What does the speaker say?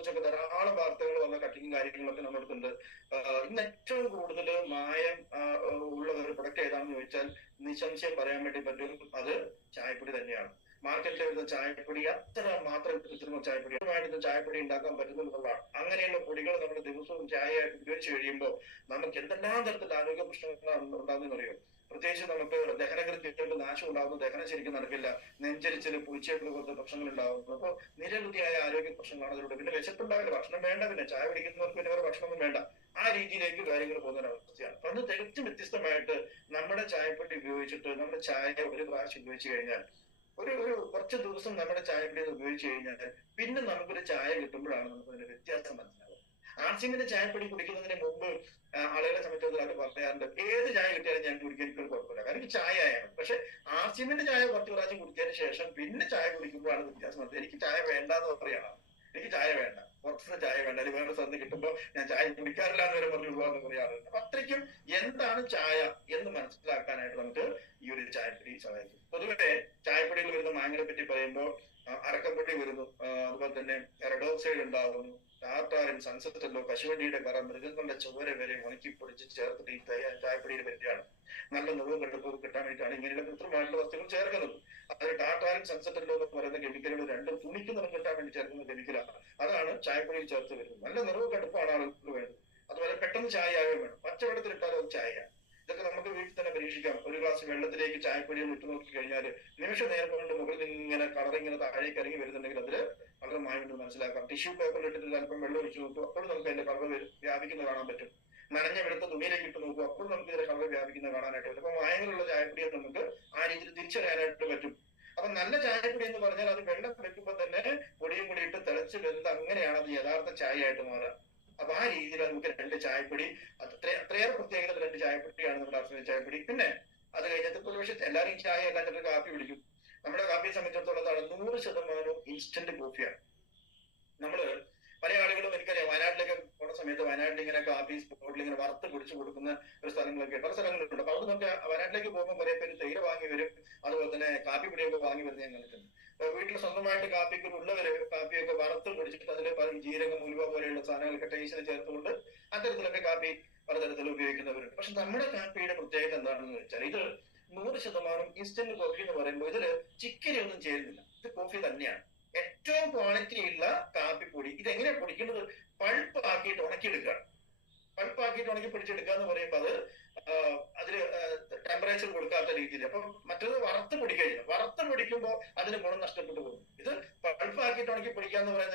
കുറിച്ചൊക്കെ ധാരാളം വാർത്തകൾ വന്ന കട്ടിങ്ങും കാര്യങ്ങളൊക്കെ നമ്മുടെ അടുത്തുണ്ട്. ഇന്ന് ഏറ്റവും കൂടുതൽ മായം ഉള്ള ഒരു പ്രൊഡക്റ്റ് ഏതാണെന്ന് ചോദിച്ചാൽ നിസ്സംശയം പറയാൻ വേണ്ടി പറ്റും, അത് ചായപ്പൊടി തന്നെയാണ്. മാർക്കറ്റിൽ വരുന്ന ചായപ്പൊടി അത്ര മാത്രം കിട്ടുന്ന ചായപ്പൊടി ചായപ്പൊടി ഉണ്ടാക്കാൻ പറ്റുന്നു എന്നുള്ളതാണ്. അങ്ങനെയുള്ള പൊടികൾ നമ്മൾ ദിവസവും ചായയായിട്ട് ഉപയോഗിച്ച് കഴിയുമ്പോൾ നമുക്ക് എന്തെല്ലാം തരത്തിലുള്ള ആരോഗ്യ പ്രശ്നങ്ങളാണ് ഉണ്ടാകുന്നതെന്ന് അറിയോ? പ്രത്യേകിച്ച് നമുക്ക് ദഹനകൃത്യങ്ങൾക്ക് നാശം ഉണ്ടാകുന്നു, ദഹനം ശരിക്കും നടക്കില്ല, നെഞ്ചരിച്ചില് പൂച്ചയെടുക്കുന്ന പോലത്തെ പ്രശ്നങ്ങൾ ഉണ്ടാകുന്നു. അപ്പോൾ നിരവധിയായ ആരോഗ്യ പ്രശ്നങ്ങളാണ് അതിലൂടെ. പിന്നെ വിശപ്പുണ്ടാവില്ല, ഭക്ഷണം വേണ്ട, പിന്നെ ചായ കുടിക്കുന്നവർക്ക് പിന്നെ വേറെ ഭക്ഷണമൊന്നും വേണ്ട, ആ രീതിയിലേക്ക് കാര്യങ്ങൾ പോകുന്ന ഒരു അവസ്ഥയാണ്. അപ്പൊ അത് തികച്ചും വ്യത്യസ്തമായിട്ട് നമ്മുടെ ചായപ്പൊടി ഉപയോഗിച്ചിട്ട് നമ്മുടെ ചായ ഒരു പ്രാവശ്യം ഉപയോഗിച്ച് കഴിഞ്ഞാൽ ഒരു കുറച്ച് ദിവസം നമ്മുടെ ചായപ്പൊടി ഉപയോഗിച്ച് കഴിഞ്ഞാൽ പിന്നെ നമുക്കൊരു ചായ കിട്ടുമ്പോഴാണ് നമുക്ക് അതിന്റെ വ്യത്യാസം മനസ്സിലാവുക. ആർസിമിന്റെ ചായപ്പൊടി കുടിക്കുന്നതിന് മുമ്പ് ആളുകളെ സംബന്ധിച്ചിടത്തോളം പറയാറുണ്ട്, ഏത് ചായ കിട്ടിയാലും ഞാൻ കുടിക്കാൻ എനിക്ക് കുഴപ്പമില്ല, കാരണം എനിക്ക് ചായ ആയാണ്. പക്ഷെ ആർസിമിന്റെ ചായ കുറച്ച് പ്രാവശ്യം കുടിച്ചതിന് ശേഷം പിന്നെ ചായ കുടിക്കുമ്പോഴാണ് വ്യത്യാസം. എനിക്ക് ചായ വേണ്ടാന്ന് പറയണം, എനിക്ക് ചായ വേണ്ട, പുറത്തുനിന്ന് ചായ വേണ്ട, അല്ലെങ്കിൽ വേറെ സ്ഥലത്ത് കിട്ടുമ്പോൾ ഞാൻ ചായ കുടിക്കാറില്ല എന്ന് വരെ പറഞ്ഞു പോകാന്ന് പറയാറുണ്ട്. അപ്പൊ അത്രയ്ക്കും എന്താണ് ചായ എന്ന് മനസ്സിലാക്കാനായിട്ട് നമുക്ക് ഈ ഒരു ചായപ്പൊടി സഹായിക്കും. പൊതുവെ ചായപ്പൊടിയിൽ വരുന്ന മായങ്ങളെ പറ്റി പറയുമ്പോൾ അരക്കപ്പൊടി വരുന്നു, അതുപോലെ തന്നെ റെഡോക്സൈഡ് ഉണ്ടാകുന്നു, ടാർട്ടാറിൻ, സൺസെറ്റല്ലോ, കശുവണ്ടിയുടെ കറ, മൃഗങ്ങളുടെ ചോര വരെ ഉണക്കി പൊടിച്ച് ചേർത്തിട്ട് ഈ ചായപ്പൊടിയിൽ വരികയാണ്. നല്ല നിറവും കടുപ്പവും കിട്ടാൻ വേണ്ടിയിട്ടാണ് ഇങ്ങനെയുള്ള കൃത്രിമമായിട്ടുള്ള വസ്തുക്കൾ ചേർക്കുന്നത്. അതിൽ ടാർട്ടാറിൻ, സൺസെറ്റല്ലോ എന്ന് പറയുന്ന കെമിക്കലുകൾ രണ്ടും തുണിക്ക് നിറം കിട്ടാൻ വേണ്ടി ചേർക്കുന്ന കെമിക്കലാണ്. അതാണ് ചായപ്പൊടിയിൽ ചേർത്ത് വരുന്നത്. നല്ല നിറവും കടുപ്പമാണ് ആളുകൾക്ക് വേണ്ടത്. അതുപോലെ പെട്ടെന്ന് ചായ ആകുകയും വേണം. പച്ചവെള്ളത്തിലിട്ടാൽ അത് ചായയാണ്. ഇതൊക്കെ നമുക്ക് വീട്ടിൽ തന്നെ പരീക്ഷിക്കാം. ഒരു ഗ്ലാസ് വെള്ളത്തിലേക്ക് ചായപ്പൊടി ഇട്ട് നോക്കി കഴിഞ്ഞാൽ നിമിഷ നേരം കൊണ്ട് മുകളിൽ ഇങ്ങനെ കളർ ഇങ്ങനെ താഴേക്ക് ഇറങ്ങി വരുന്നുണ്ടെങ്കിൽ അതില് വളരെ മായമുണ്ട് മനസ്സിലാക്കാം. ടിഷ്യൂ പേപ്പറിൽ ഇട്ടിട്ട് അല്പം വെള്ളം ഒഴിച്ചു നോക്കും, അപ്പോൾ നമുക്ക് അതിന്റെ കളർ വ്യാപിക്കുന്നത് കാണാൻ പറ്റും. നനഞ്ഞ വെളുത്ത തുണിയിലേക്ക് ഇട്ട് നോക്കും, അപ്പോൾ നമുക്ക് ഇതിന്റെ കളർ വ്യാപിക്കുന്നത് കാണാനായിട്ട് പറ്റും. അപ്പൊ മായങ്ങളുള്ള ചായപ്പൊടിയെ നമുക്ക് ആ രീതിയിൽ തിരിച്ചറിയാനായിട്ട് പറ്റും. അപ്പൊ നല്ല ചായപ്പൊടി എന്ന് പറഞ്ഞാൽ അത് വെള്ളം വെക്കുമ്പോൾ തന്നെ പൊടിയും കൂടി ഇട്ട് തിളച്ച് വെന്ത് അങ്ങനെയാണ് അത് യഥാർത്ഥ ചായയായിട്ട് മാറുക. അപ്പൊ ആ രീതിയിൽ നമുക്ക് രണ്ട് ചായപ്പൊടി, അത്രയേറെ പ്രത്യേകത രണ്ട് ചായപ്പൊടിയാണ് നമ്മുടെ ആർസിമിക് ചായപ്പൊടി. പിന്നെ അത് കഴിഞ്ഞിട്ട് ഒരുപക്ഷെ എല്ലാവരും ചായ എല്ലാത്തിനും കാപ്പി പിടിക്കും. നമ്മുടെ കാപ്പിയെ സംബന്ധിച്ചിടത്തോളം 100% ഇൻസ്റ്റന്റ് കോഫിയാണ്. നമ്മള് പല ആളുകളും എനിക്കറിയാം, വയനാട്ടിലേക്ക് പോകുന്ന സമയത്ത് വയനാട്ടിൽ ഇങ്ങനെ കാപ്പി സ്പോട്ടിൽ ഇങ്ങനെ വറുത്ത് പിടിച്ചു കൊടുക്കുന്ന ഒരു സ്ഥലങ്ങളൊക്കെ പല സ്ഥലങ്ങളുണ്ട്. അപ്പൊ അവിടെ നമുക്ക് വയനാട്ടിലേക്ക് പോകുമ്പോൾ കുറെ പേര് തൈര് വാങ്ങി വരും, അതുപോലെ തന്നെ കാപ്പി പൊടിയൊക്കെ വാങ്ങി വരുന്നത് ഞാൻ കണ്ടിട്ടുണ്ട്. വീട്ടിൽ സ്വന്തമായിട്ട് കാപ്പിക്ക് ഉള്ളവര് കാപ്പിയൊക്കെ വറുത്ത് പിടിച്ചിട്ട് അതിൽ ജീരകം, ഉലുവ പോലെയുള്ള സാധനങ്ങളൊക്കെ ടേസ്റ്റിന് ചേർത്തുകൊണ്ട് അത്തരത്തിലൊക്കെ കാപ്പി പലതരത്തിൽ ഉപയോഗിക്കുന്നവരുണ്ട്. പക്ഷെ നമ്മുടെ കാപ്പിയുടെ പ്രത്യേകത എന്താണെന്ന് വെച്ചാൽ ഇത് 100% ഇൻസ്റ്റന്റ് കോഫി എന്ന് പറയുമ്പോൾ ഇതില് ചിക്കരി ഒന്നും ചേരുന്നില്ല, ഇത് കോഫി തന്നെയാണ്. ഏറ്റവും ക്വാളിറ്റി ഉള്ള കാപ്പിപ്പൊടി. ഇതെങ്ങനെയാ പൊടിക്കുന്നത്? പൾപ്പ് ആക്കിയിട്ട് ഉണക്കിയെടുക്കുകയാണ്. പൾപ്പ് ആക്കിയിട്ട് ഉണക്കി പിടിച്ചെടുക്കുക എന്ന് പറയുമ്പോൾ അത് അതില് ടെമ്പറേച്ചർ കൊടുക്കാത്ത രീതിയിൽ. അപ്പൊ മറ്റേത് വറുത്ത് പൊടിക്കഴിഞ്ഞു, വറുത്ത് പൊടിക്കുമ്പോൾ അതിന് ഗുണം നഷ്ടപ്പെട്ടു പോകും. ഇത് പൾപ്പ് ആക്കിയിട്ട് ഉണക്കി പൊടിക്കുക എന്ന് പറയുന്നത്